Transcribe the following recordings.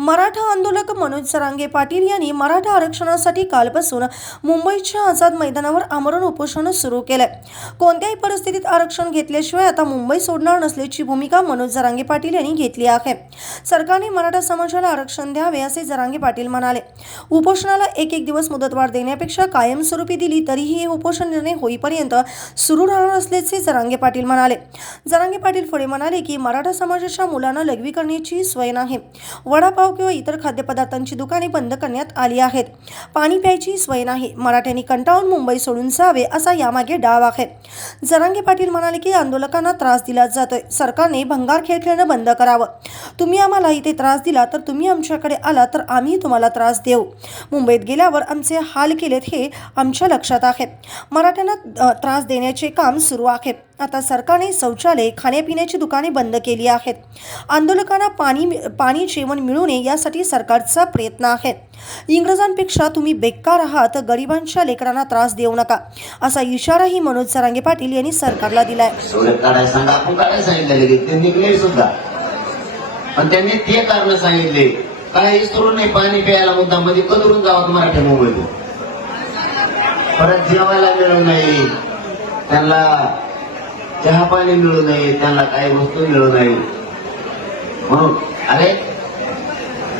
मराठा आंदोलक मनोज सरांगे पाटील यांनी मराठा आरक्षणासाठी कालपासून मुंबईच्या आझाद मैदानावर आमरण उपोषण सुरू केलंय. कोणत्याही परिस्थितीत आरक्षण घेतल्याशिवाय आता मुंबई सोडणार नसल्याची भूमिका मनोज जरांगे पाटील यांनी घेतली आहे. सरकारने मराठा समाजाला आरक्षण द्यावे असे जरांगे पाटील म्हणाले. उपोषणाला एक एक दिवस मुदतवाढ देण्यापेक्षा कायमस्वरूपी दिली तरीही हे उपोषण निर्णय होईपर्यंत सुरू राहणार असल्याचे जरांगे पाटील म्हणाले. जरांगे पाटील पुढे म्हणाले की मराठा समाजाच्या मुलांना लघवी करण्याची सोय नाही. वडापाव किंवा इतर खाद्यपदार्थांची दुकाने बंद करण्यात आली आहेत. पाणी प्यायची सोय नाही. मराठ्यांनी कंटाळून मुंबई सोडून जावे असा यामागे डाव आहे. जरांगे पाटील म्हणाले की आंदोलकांना त्रास दिला जातोय. सरकारने भंगार खेळ खेळणं बंद करावं. तुम्ही आम्हाला इथे त्रास दिला तर तुम्ही आमच्याकडे आला तर आम्ही तुम्हाला त्रास देऊ. मुंबईत गेल्यावर आमचे हाल केलेत हे आमच्या लक्षात आहे. मराठ्यांना त्रास देण्याचे काम सुरू आहे. आता सरकारने शौचालय खाण्यापिण्याची दुकाने बंद केली आहेत. आंदोलकांना पाणी पाणी जेवण मिळू नये यासाठी सरकारचा प्रयत्न आहे. इंग्रजांपेक्षा तुम्ही बेकार आहात गरिबांच्या लेकरांना त्रास देऊ नका असा इशाराही मनोज सरांगे पाटील यांनी सरकारला दिलाय. त्यांनी ते कारण सांगितले काही सोडून नाही पाणी प्यायला मुद्दा मध्ये कदरून जावं मराठी मुंबईतून परत जेवायला मिळू नाही. त्यांना चहा पाणी मिळू नये त्यांना काही वस्तू मिळू नाही म्हणून अरे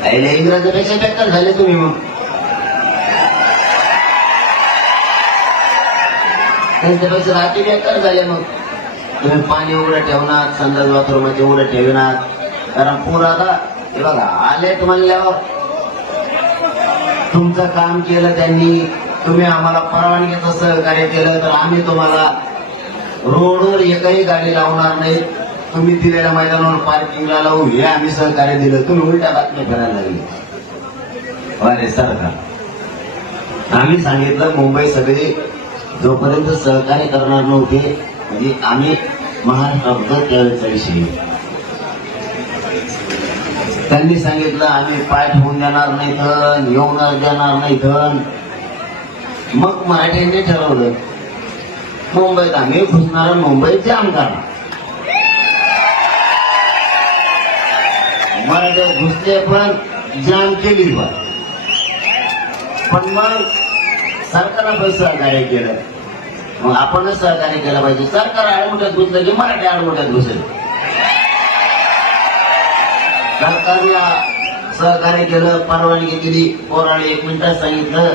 अरे इंग्रजापेक्षा बेकार झाले तुम्ही मग. त्यांच्यापेक्षा रात्री बेकार झाले मग. तुम्ही पाणी उघडं ठेवणार संदर्भ बाथरूममध्ये उघडं ठेवणार. कारण पूर आता हे बघा आले म्हणल्यावर तुमचं काम केलं त्यांनी तुम्ही आम्हाला परवानगीचं सहकार्य केलं तर आम्ही तुम्हाला रोडवर एकही गाडी लावणार नाही. तुम्ही दिलेल्या मैदानावर पार्किंगला लावू हे आम्ही सहकार्य दिलं. तुम्ही उलट्या बातम्या करायला लागले. अरे सरकार. आम्ही सांगितलं मुंबई सगळे जोपर्यंत सहकार्य करणार नव्हते म्हणजे आम्ही महाराष्ट्राबद्दल त्यावेळेचा विषय. त्यांनी सांगितलं आम्ही पाय ठेवून देणार नाही धन येऊन देणार नाही धन. मग मराठ्यांनी ठरवलं मुंबईत आम्ही घुसणार मुंबईत जाम करणार. मराठे घुसले पण जाम केली पण. पण मग सरकारनं पण सहकार्य केलं. मग आपणच सहकार्य केलं पाहिजे. सरकार आडमोठ्यात घुसलं की मराठी आडमोठ्यात घुसेल. सरकारने सहकार्य केलं परवानगी दिली पोराने एक मिनिटात सांगितलं.